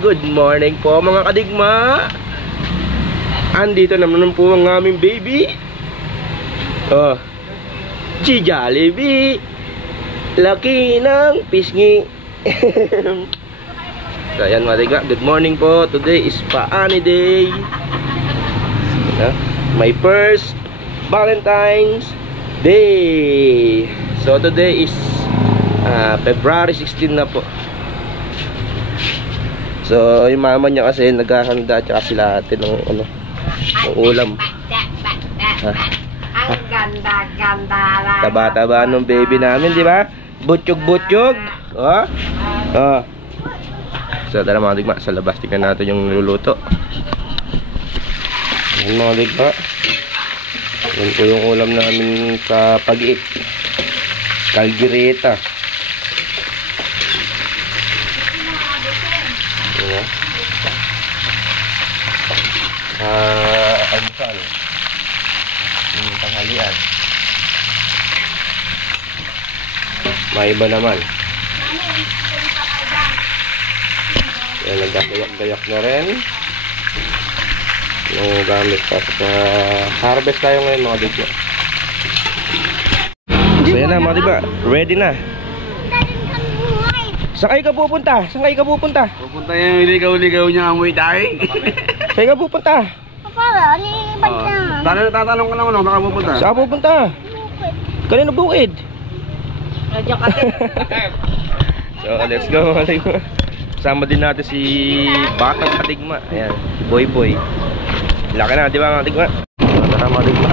Good morning po mga kadigma. Andito naman po ang aming baby. Oh, si Jollibee, laki ng pisngi. So ayan mga kadigma, good morning po. Today is Paani Day. My first Valentine's Day. So today is February 16 na po. So, yung mama niya kasi naghahanda tsaka sila ate ng ano, ng ulam. Ang ganda-ganda lang. Taba-taba ng baby namin, di ba? Butyog-butyog. Oh. Oh. So, tara mga digma, sa labas tingnan natin yung niluluto. Yan mga digma. Yan po yung ulam namin sa pag-iik. Caldereta. Almusal yung tanghalian. May iba naman. Yan, nagagayak-gayak na rin yung gamit pa sa harvest tayo ngayon mga digma. So yan na mga digma, ready na. Saan kayo ka pupunta? Saan kayo ka pupunta? Pupunta yung ligaw-ligaw niya ang Muay Thai. Saan ka pupunta? Para, nilibad na. Tatanong ka lang ano, baka pupunta. Saan pupunta? Kanino bukid? Radyo kasi. So let's go. Kasama din natin si Batang Kadigma. Ayan, si Boy Boy. Laki na, di ba mga Kadigma? Tara mga Kadigma.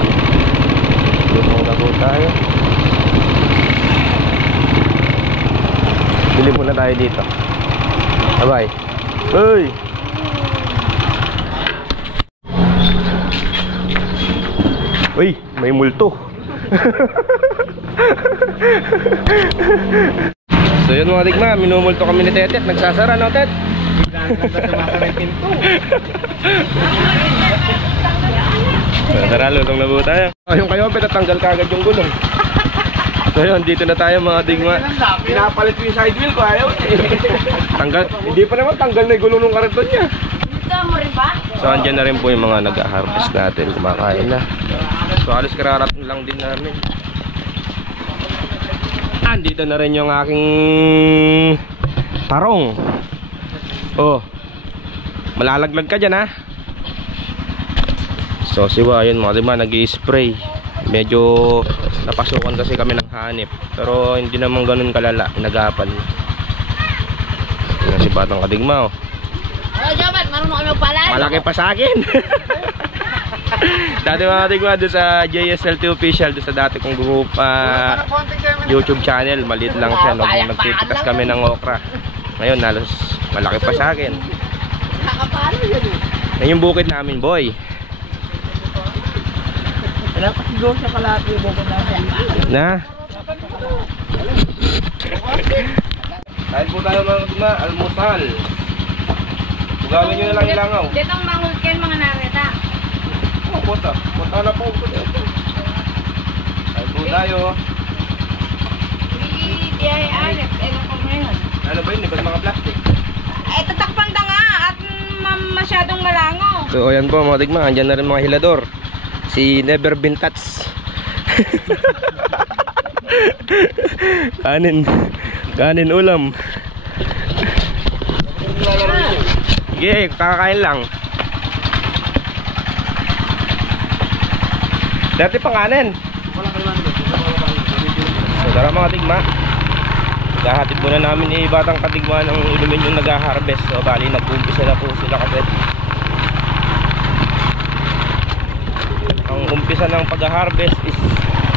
Doon muna po tayo. Bili muna tayo dito. Bye-bye. Uy! Uy! May multo. So yun mga digma, minumulto kami ni Tetet. Nagsasara no, Tet? Tara, lutong na po tayo. Yung kayo, pinatanggal ka agad yung gulong. So yun, dito na tayo mga digma. Pinapalit ko yung side wheel ko, ayaw Tanggal, hindi pa naman tanggal na yung gulong ng kariton niya. Ito mo rin ba? So andyan na rin po yung mga nag-harvest natin, kumakain na. So halos kararating lang din namin. Andito na rin yung aking tarong. Oh, malalaglag ka dyan ha. So siwa yun mga digma, nag-i-spray. Medyo napasukan kasi kami ng hanip, pero hindi naman ganun kalala, nagapal. Yan si Batang Kadigma oh. Hello, Jobat, marunong kami magpalay. Malaki pa sa akin. Dati mga Kadigma doon sa JSLT official, doon sa dati kong group YouTube channel, maliit lang siya no, kung nagtitikas kami ng okra. Ngayon halos malaki pa sa akin. Nakapalo yun eh. Yan yung bukid namin boy. Wala pa siguro sa kalati yung bukod natin. Na? Kahit po tayo mga Kadigma, almusal. Gawin nyo na lang ilangaw. Dito ang mangulken mga nareta. Oh, punta. Punta na po ko dito. Kahit po tayo. Hindi ay alip. Ano ko ngayon? Ano ba yun? Ibang mga plastic. Eh, tatakpan da nga at masyadong malango. So ayan po mga Kadigma, andyan na rin mga hilador. Si Never Been Touched. Kanin ulam. Sige, kakakain lang. Dati pang kanin. So tara mga Kadigma, gahatid muna namin ni Batang Kadigma ng inumin yung nag-harvest. So bali nag-umpisa na po sila kasi ang umpisa ng pag-harvest is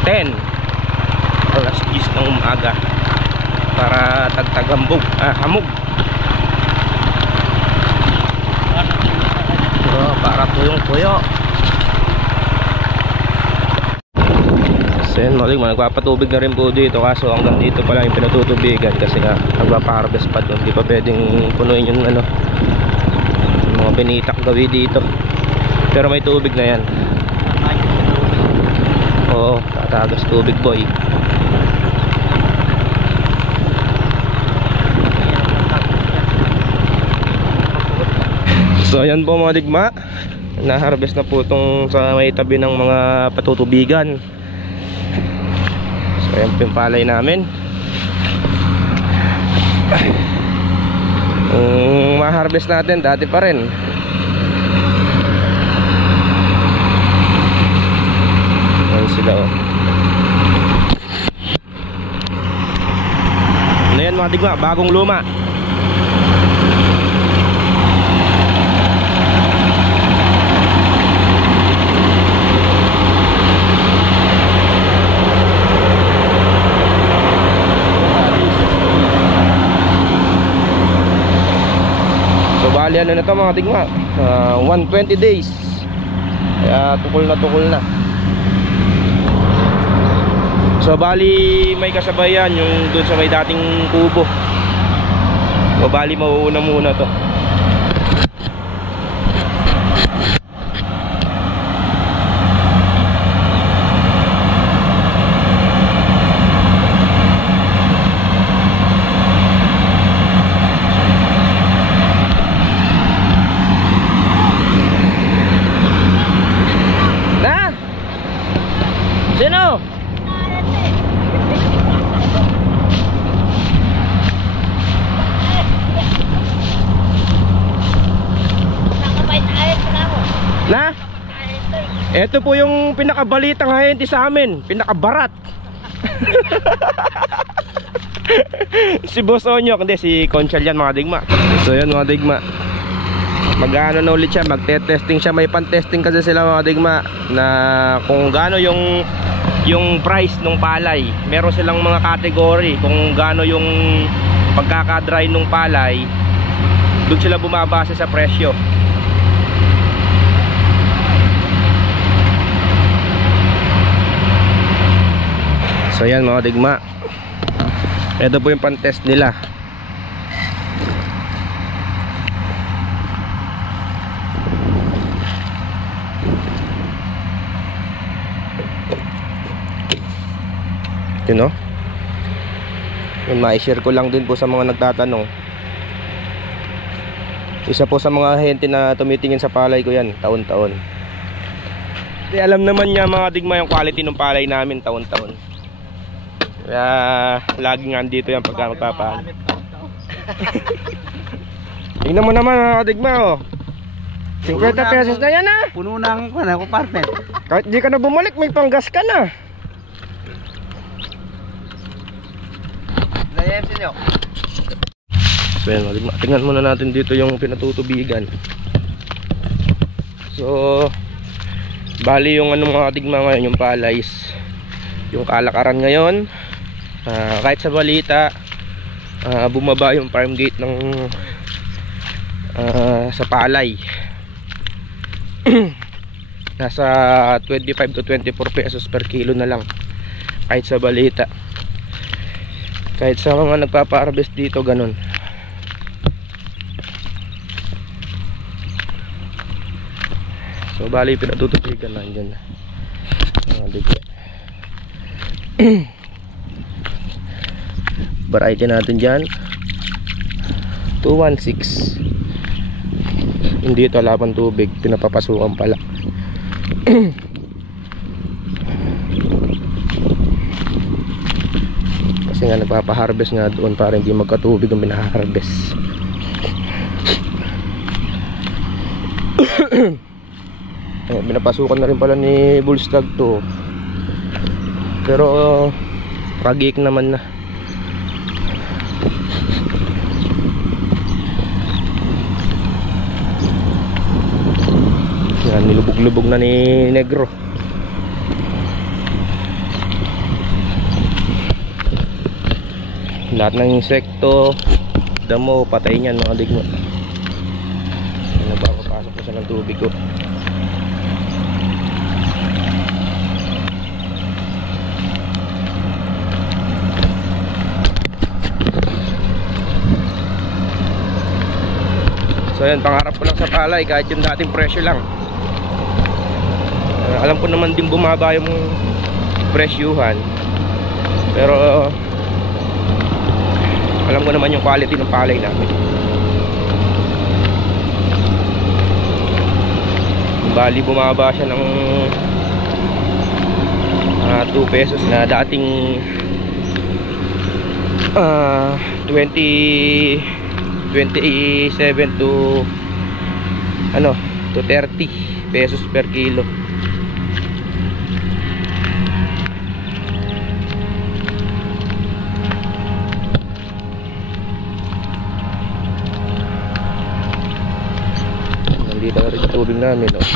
10 alas 10 ng umaga para tagtagambog hamog. Puyo. So yun mga digma, nagpapatubig na rin po dito, kaso hanggang dito pa lang yung pinatutubigan kasi nga nagpapa-harvest pa doon. Hindi pa pwedeng punuin yung ano, yung mga binitak gawi dito. Pero may tubig na yan. Oo, tatagas tubig boy. So ayan po mga digma, na-harvest na po itong sa may tabi ng mga patutubigan. So ayan po yung palay namin. Ma-harvest natin dati pa rin. Ayan sila oh. Ano yan mga digma, bagong luma. Bali ano na to mga digma, 120 days. Kaya tukol na. So bali may kasabayan yung doon sa may dating kubo. So bali mauuna muna to. Sino? Na? Ito po yung pinakabalitang ahente sa amin, pinakabarat. Si Boss Onyok, hindi si Conchal yan mga digma. So yan mga digma, mag-ano na ulit siya, magte-testing siya. May pan-testing kasi sila mga digma na kung gaano yung price ng palay. Meron silang mga category kung gaano yung pagkakadry ng palay, doon sila bumabase sa presyo. So yan mga digma, ito po yung pan-test nila. You know? Yun, ma-share ko lang din po sa mga nagtatanong. Isa po sa mga ahente na tumitingin sa palay ko yan, taon-taon. Di alam naman niya mga digma yung quality ng palay namin taon-taon. Kaya laging andito yan pagka magpapaan. Tingnan mo naman mga digma oh, 50 pesos na yan ah. Puno ng compartment. Kahit di ka na bumalik, may panggas ka na. So yan, tingnan muna natin dito yung pinatutubigan. So bali yung ano mga digma ngayon, yung palays, yung kalakaran ngayon, kahit sa balita bumaba yung farm gate ng sa palay. Nasa 25 to 24 pesos per kilo na lang kahit sa balita. Kahit sa mga nagpapa-harvest dito ganun. So bali pinatutubigan lang dyan. Variety natin dyan 216. Hindi ito laban tubig, pinapapasukan pala. Kasi nga nagpapa-harvest nga doon para hindi magkatubig ang pinaharvest. Pinapasukan na rin pala ni Bullstag to. Pero pagik naman na. Yan, nilubog-lubog na ni Negro. Lahat ng insekto, damo, patay niyan mga digma. Napapapasok ko sa ng tubig ko. So yan, pangarap ko lang sa palay kahit yung dating presyo lang. Alam ko naman din bumaba yung presyuhan, pero alam ko naman yung quality ng palay namin. Bali bumaba siya ng 2 pesos na dating 27 to 30 pesos per kilo. Nandito na rin yung tubig namin, oh.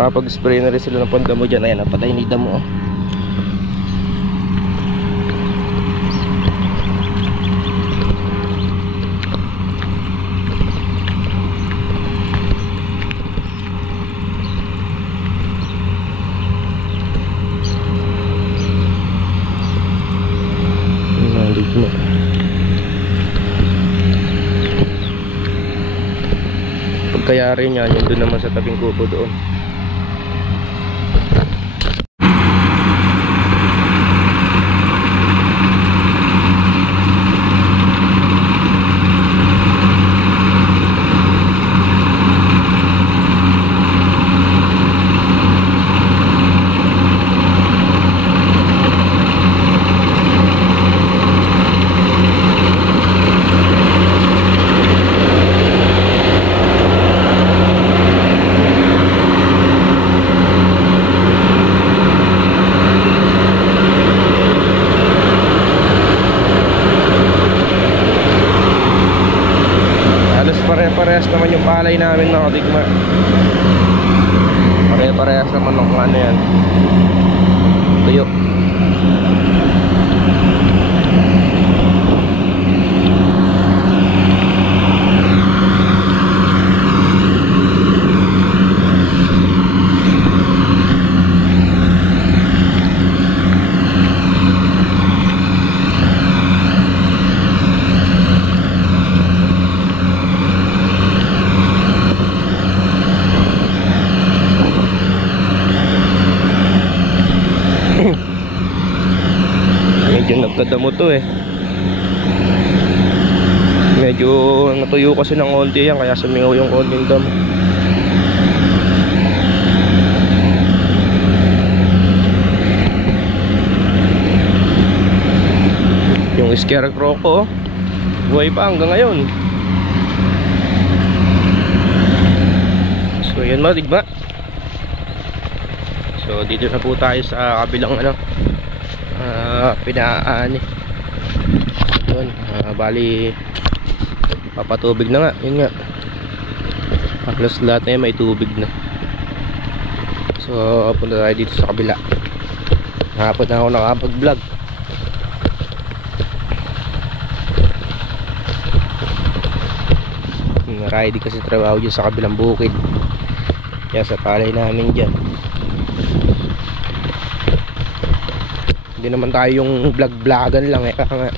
Nakapag-spray na rin sila ng pandamo dyan. Ayan, napatay ni damo, oh. Naligmo. Pagkayari niya, yun doon naman sa tabing kubo doon. Pare-parehas naman yung palay namin, mga kadigma. Pare-parehas naman ng ano yan, tuyo. Medyo nagkadamo to, eh. Medyo natuyo kasi ng konti yan, kaya sumingaw yung konting damo. Yung scarecrow ko, buhay pa hanggang ngayon. So yan, mga digma. So dito na po tayo sa kabilang pinaani. Yun, bali papatubig na nga, yun nga. Halos lahat na yun may tubig na. So punta tayo dito sa kabila. Hapon na ako nakapag-vlog. Marami din kasi trabaho dyan sa kabilang bukid, kaya sa palay namin dyan. Hindi naman tayo yung vlog-vlogan lang, eh. Nga.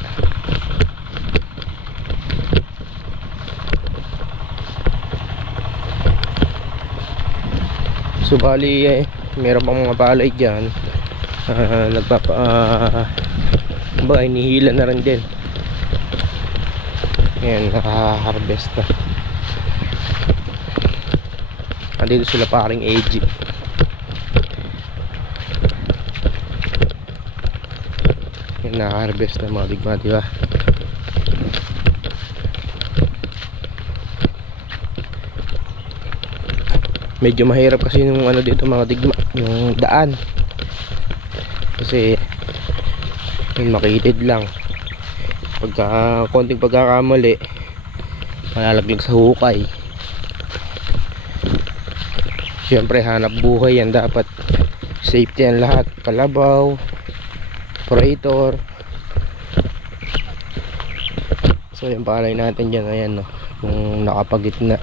So bali, meron pang mga palay dyan. Hinihila na rin din. Ayan, nakaharvest na. Andito sila paring AG. Na-harvest na, mga digma, diba? Medyo mahirap kasi yung dito, mga digma, yung daan, kasi yung makitid lang. Pagka konting pagkakamali, malalaglag sa hukay. Siyempre hanap buhay yan, dapat safety yan lahat. Kalabaw, operator. So yung palay natin dyan, ayan, no, Yung nakapagitna.